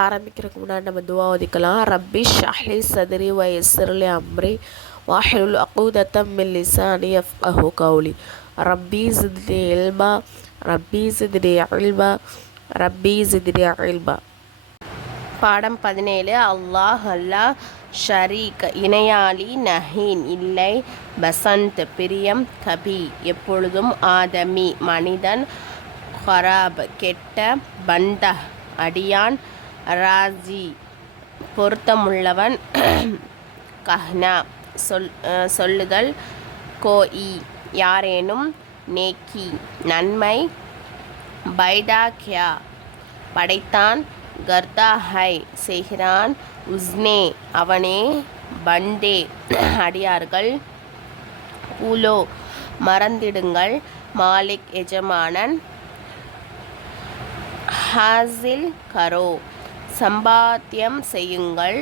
ஆரம்பிக்கிறதுக்கு முன்னாடி நம்ம துவா ஓதிக்கலாம். ரப்பி ஷ்ரஹ்லி சத்ரி வயஸ்ஸிர்லி அம்ரி வஹ்லுல் உக்தத்தம் மின் லிசானி யஃப்கஹு கௌலி. ரப்பி ஸித்னி இல்மா ரப்பி ஸித்னி இல்மா ரப்பி ஸித்னி இல்மா. பாடம் 17. அல்லாஹ் அல்லாஹ், ஷரீக் இணையாளி, நஹீன் இல்லை, பசந்த் பிரியம், கபி எப்பொழுதும், ஆதமி மனிதன், ஹராப் கெட்ட, பந்தஹ் அடியான், ராஜி பொருத்தமுள்ளவன், கஹ்னா சொல்லுதல், கோஇ யாரேனும், நேக்கி நன்மை, பைதா கியா படைத்தான், கர்தா ஹை செய்கிறான், உஸ்னே அவனே, பண்டே அடியார்கள், பூலோ மறந்திடுங்கள், மாலிக் எஜமானன், ஹாசில் கரோ சம்பாத்தியம் செய்யுங்கள்,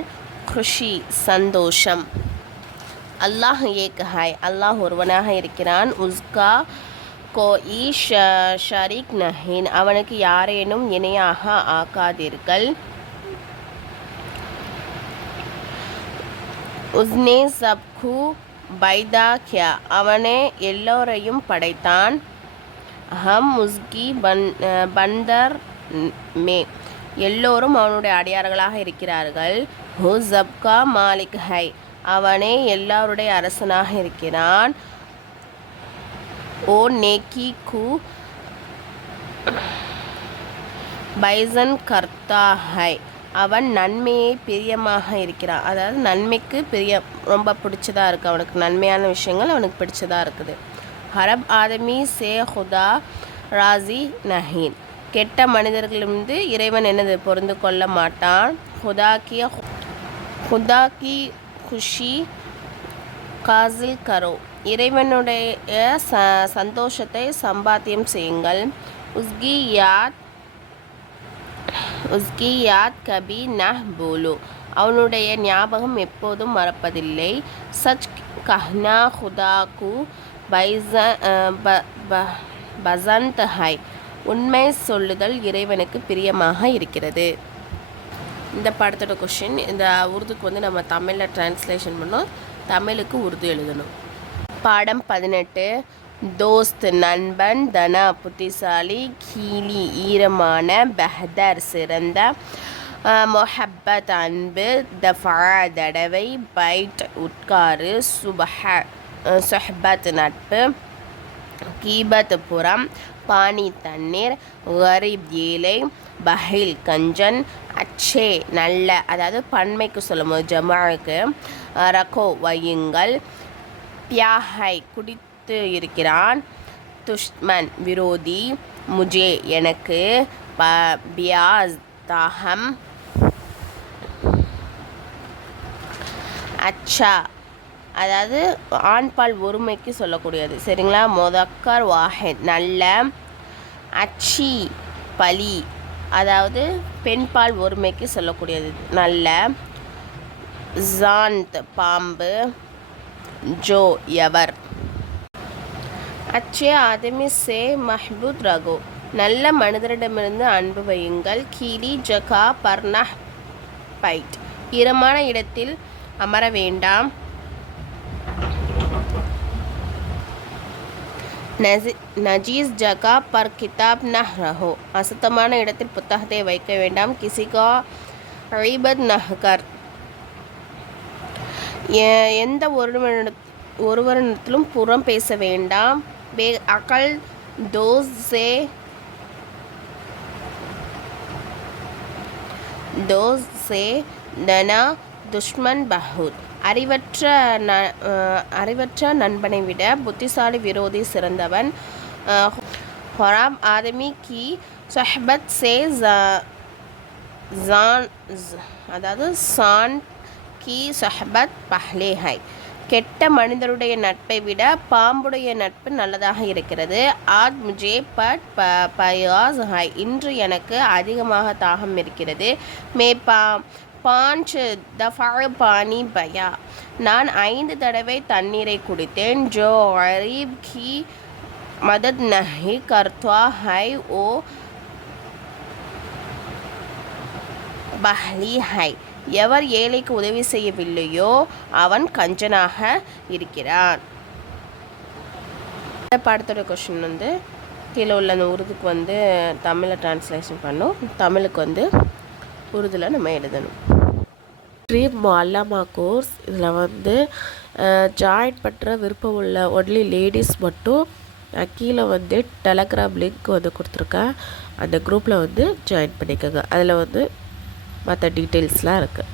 குஷி சந்தோஷம். அல்லாஹ் ஏக் ஹை அல்லாஹ் ஒருவனாக இருக்கிறான், உஸ்கா கோஇ ஷரீக் நஹீன் அவனுக்கு யாரேனும் இணையாக ஆக்காதீர்கள், உஸ்னே சப்கு பைதா கியா அவனே எல்லோரையும் படைத்தான், ஹம் உஸ்கி பந்தர் மே எல்லோரும் அவனுடைய அடியார்களாக இருக்கிறார்கள், ஹு ஜப்கா மாலிக் ஹை அவனே எல்லாருடைய அரசனாக இருக்கிறான், ஓ நேக்கி கு பைசன் கர்த்தா ஹை அவன் நன்மையை பிரியமாக இருக்கிறான். அதாவது நன்மைக்கு ரொம்ப பிடிச்சதாக இருக்குது, அவனுக்கு நன்மையான விஷயங்கள் அவனுக்கு பிடிச்சதாக இருக்குது. ஹரப் ஆதமி சே ஹுதா ராசி நஹீன் கெட்ட மனிதர்களிலிருந்து இறைவன் என்னது பொருந்து கொள்ள மாட்டான், ஹுதா கி குஷி காசில் கரோ இறைவனுடைய சந்தோஷத்தை சம்பாத்தியம் செய்யுங்கள், உஸ்கி யாத் கபி நஹ் போலோ அவனுடைய ஞாபகம் எப்போதும் மறப்பதில்லை, சச் கஹ்னா ஹுதாக்கு பசந்த் ஹை உண்மை சொல்லுதல் இறைவனுக்கு பிரியமாக இருக்கிறது. இந்த படத்தோட கொஷின் இந்த உருதுக்கு நம்ம தமிழில் டிரான்ஸ்லேஷன் பண்ணோம், தமிழுக்கு உருது எழுதணும். பாடம் 18. தோஸ்த் நண்பன், தனா புத்திசாலி, கீலி ஈரமான, பெஹதர் சிறந்த, மொஹப்பத் அன்பு, தஃபா தடவை, பைட் உட்காரு, சுஹ்பத் நட்பு, கீபத் புறம், பானி தண்ணீர், கரீப் ஏழை, பஹில் கஞ்சன், அச்சே நல்ல அதாவது பன்மைக்கு சொல்லும்போது ஜமாவுக்கு, ரகோ வையுங்கள், பியாஹை குடித்து இருக்கிறான், துஷ்மன் விரோதி, முஜே எனக்கு, பியாஸ் தாகம், அச்சா அதாவது ஆண்பால் ஒருமைக்கு சொல்லக்கூடியது சரிங்களா, முதக்கர் வாஹித் நல்ல, அச்சி பலி அதாவது பெண்பால் ஒருமைக்கு சொல்லக்கூடியது நல்ல, ஜாந்த் பாம்பு, ஜோ எவர், அச்சே ஆதமி சே மஹ்பூத் ரகோ நல்ல மனிதரிடமிருந்து அன்பு வையுங்கள், கீலி ஜகா பர்னஹ் பைட் ஈரமான இடத்தில் அமர வேண்டாம், நஜீஸ் ஜகா பர் கிதாப் நஹ் ரஹோ அசுத்தமான இடத்தில் புத்தகத்தை வைக்க வேண்டாம், கிசிகா ஐபத் நஹ்கர் எந்த ஒருவரிடத்திலும் புறம் பேச வேண்டாம், பே அகல் தோஸ் சே தனா துஷ்மன் பஹூத் அறிவற்ற நண்பனை விட புத்திசாலி விரோதி சிறந்தவன், ஹராம் ஆதமி கி சொஹ்பத் சே அதாவது சான் கி சொஹ்பத் பஹ்லே ஹை கெட்ட மனிதருடைய நட்பை விட பாம்புடைய நட்பு நல்லதாக இருக்கிறது, ஆத் முஜே பட் பயாஸ் ஹை இன்று எனக்கு அதிகமாக தாகம் இருக்கிறது, மே பாஞ்ச் தஃபா பானி பயா நான் 5 தடவை தண்ணீரை குடித்தேன், ஜோ கரீப் கி மதத் நஹி கர்த்வா ஹை ஓ பஹ்லி ஹை. எவர் ஏழைக்கு உதவி செய்யவில்லையோ அவன் கஞ்சனாக இருக்கிறான். இந்த பாடத்தோட கொஷின் வந்து கீழே உள்ள அந்த உருதுக்கு வந்து தமிழில் ட்ரான்ஸ்லேஷன் பண்ணோம். தமிழுக்கு வந்து உருதில் நம்ம எழுதணும். ட்ரீம் மொல்லமா கோர்ஸ் இதில் வந்து ஜாயின் பண்ணுற விருப்பம் உள்ள ஒன்லி லேடிஸ் மட்டும் நான் கீழே வந்து டெலகிராம் லிங்க் வந்து கொடுத்துருக்கேன். அந்த குரூப்பில் வந்து ஜாயின் பண்ணிக்கோங்க. அதில் வந்து மற்ற டீட்டெயில்ஸ்லாம் இருக்குது.